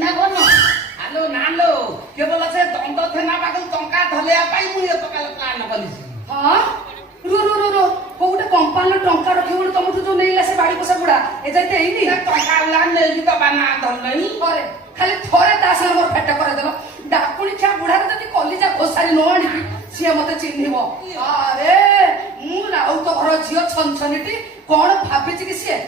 ନା କଣ ଆଲୋ ନାଲୋ କେବଳ ସେ ଦଣ୍ଡ ଥେନା ପାଖକୁ ଟଙ୍କା ଧଲେଇବା ପାଇଁ ମୁଁ ଏ ପ୍ରକାର ପ୍ଲାନ କରିଛି। ହଁ ରୁ କୋଉଟେ କମ୍ପାନୀର ଟଙ୍କା ରଖିବ ବୋଲି ତମଠୁ ଯୋଉ ନେଇଲା ସେ ବାଡି ପୋଷା ବୁଢା ଏ ଯାଇତେ ହେଇନି ଟଙ୍କା ଉଲା ନେଇକି ତ ବାନା ଧରିଲେଣି। ଥରେ ଖାଲି ଥରେ ତା ସାଙ୍ଗେ ମୋର ଭେଟ କରେଇଦେଲ ଡାକୁଣି ଖିଆ ବୁଢାରେ ଯଦି କଲିଜା ଘୋଷାରି ନ ଆଣିବି ସିଏ ମତେ ଚିହ୍ନିବ। ଆରେ ମୁଁ ରାଉତ ଘର ଝିଅ ଛନଛନିଟି କଣ ଭାବିଛି କି ସିଏ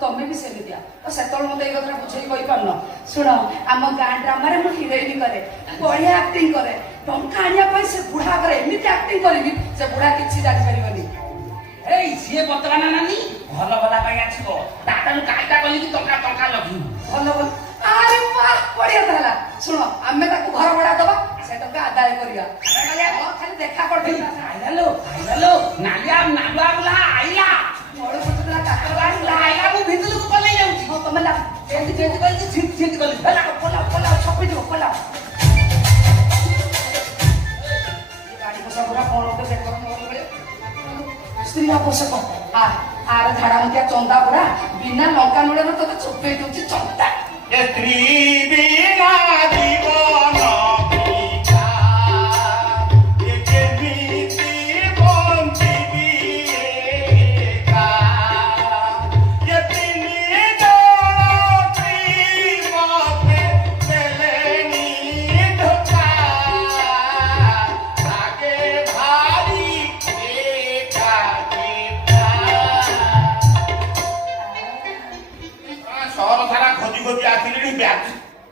ତମେ ବି ସେମିତିଆ ସେତେବେଳେ ମତେ ଏଇ କଥା ବୁଝେଇ କହିପାରୁନ। ଶୁଣ ଆମ ଗାଁ ଡ୍ରାମାରେ ମୁଁ ହିରୋଇନ କରେ ବଢିଆ ଆକ୍ଟିଂ କରେ ଟଙ୍କା ଆଣିବା ପାଇଁ ସେ ବୁଢା ଆଗରେ ଏମିତି ଆକ୍ଟିଂ କରିବି ସେ ବୁଢା କିଛି ଜାଣିପାରିବନି। ଏଇ ସିଏ ବର୍ତ୍ତମାନ ନାନୀ ଭଲ ଭଲ ପାଇଁ ଆସିବ ତାଠାରୁ କାଇଟା କଲିକି ଟଙ୍କା ଟଙ୍କା ଲଖିବୁ ଭଲ ଭଲ। ଆରେ ବାଃ ବଢିଆ ହେଲା। ଶୁଣ ଆମେ ତାକୁ ଘର ଭଡା ଦବା ସେ ଟଙ୍କା ଆଦାୟ କରିବା ଖାଲି ଦେଖା କରିଦେବି। ଆଇଲାଲୋ ଆଇଲାଲୋ ନାଲିଆ ନାଲୁଆ ବୁଲା ଆଇଲା ମୋର ଫୁଟୁଥିଲା କାକର ଆଇଲା ଆଇଲା ମୁଁ ଭିତରକୁ ପଳେଇ ଯାଉଛି। ହଁ ତମେ ନା ଏମିତି ଯେମିତି କହିଛି ଛିଟ ଛିଟ କଲି ହେଲା ପଲାଅ ପଲାଅ ଛପିଯିବ ପଲାଅ। ଗାଡି ପୋଷା ପୁରା କଣ ଗୋଟେ ବେକର ମୋର ଭଳିଆ ସ୍ତ୍ରୀର ପୋଷକ ଆର ଝାଡାମତିଆ ଚନ୍ଦା ପୁରା ବିନା ଲଙ୍କା ଲୁଣରେ ତତେ ଚୋପେଇ ଦଉଛି ଚନ୍ଦା। ସ୍ତ୍ରୀ ବିନା ଜୀବନ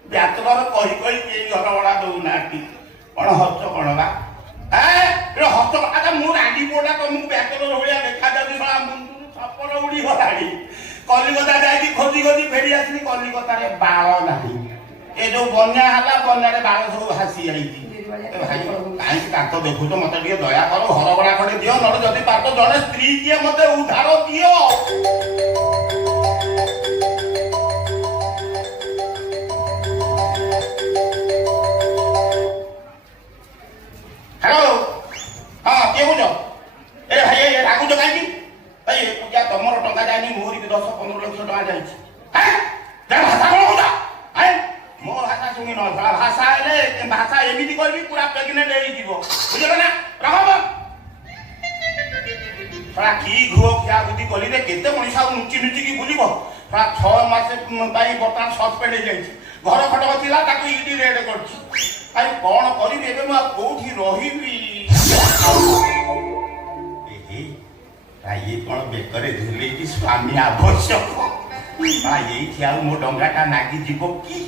ବ୍ୟାଚଲର କହି କହି କେହି ଘର ଭଡା ଦଉନାହାନ୍ତି କଣ ହସ କଣ ବା ହସ ଆଚ୍ଛା ମୁଁ ରାଣ୍ଡି ପୁଅଟା ତମକୁ ବ୍ୟାଚଲର ଭଳିଆ ଦେଖାଯାଉଛି ମୁଣ୍ଡରୁ ସପନ ଉଡି ଗଲାଣି। କଲିକତା ଯାଇକି ଖୋଜି ଖୋଜି ଫେରି ଆସିଲି କଲିକତାରେ ବାଳ ନାହିଁ। ଏ ଯୋଉ ବନ୍ୟା ହେଲା ବନ୍ୟାରେ ବାଳ ସବୁ ଭାସି ଯାଇଛି। ଭାଇ କାହିଁକି କାନ୍ତ ଦେଖୁଛ ମତେ ଟିକେ ଦୟା କର ଘର ଭଡା ଖଣ୍ଡେ ଦିଅ ନହେଲେ ଯଦି ପାରୁଛ ଜଣେ ସ୍ତ୍ରୀ କିଏ ମତେ ଉଦ୍ଧାର ଦିଅ। ହ୍ୟାଲୋ ହଁ କିଏ କହୁଛ? ଏ ଭାଇ ରାଗୁଛ କାହିଁକି? ଭାଇ ପୂଜା ତମର ଟଙ୍କା ଯାଇନି ମୋରି 10-15 ଲକ୍ଷ ଟଙ୍କା ଯାଇଛି। ଭାଷା କଣ କହୁଛ? ମୋ ଭାଷା ଶୁଣି ନ ଭାଷା ହେଲେ ଭାଷା ଏମିତି କହିବି ପୁରା ପ୍ରେଗନେଣ୍ଟ ହେଇଯିବ ବୁଝିଲ ନା। ରଖ କି ଘୁଅ ଖିଆ ବୁଦ୍ଧି କଲିରେ କେତେ ମଣିଷ ଆଉ ନୁଚି ନୁଚିକି ବୁଲିବ। 6 ମାସ ପାଇଁ ବର୍ତ୍ତମାନ ସସ୍ପେଣ୍ଡ ହେଇଯାଇଛି। ଘର ଖଟକ ଥିଲା ତାକୁ ଇଡି ରେଡ୍ କରିଛି। ଆରେ କଣ କରିବି ଏବେ ମୁଁ ଆଉ କୋଉଠି ରହିବି? ଇଏ କଣ ବେକରେ ଝୁଲେଇକି ସ୍ୱାମୀ ଆବଶ୍ୟକ ଏଇଠି ଆଉ ମୋ ଡଙ୍ଗାଟା ନାଗିଯିବ କି?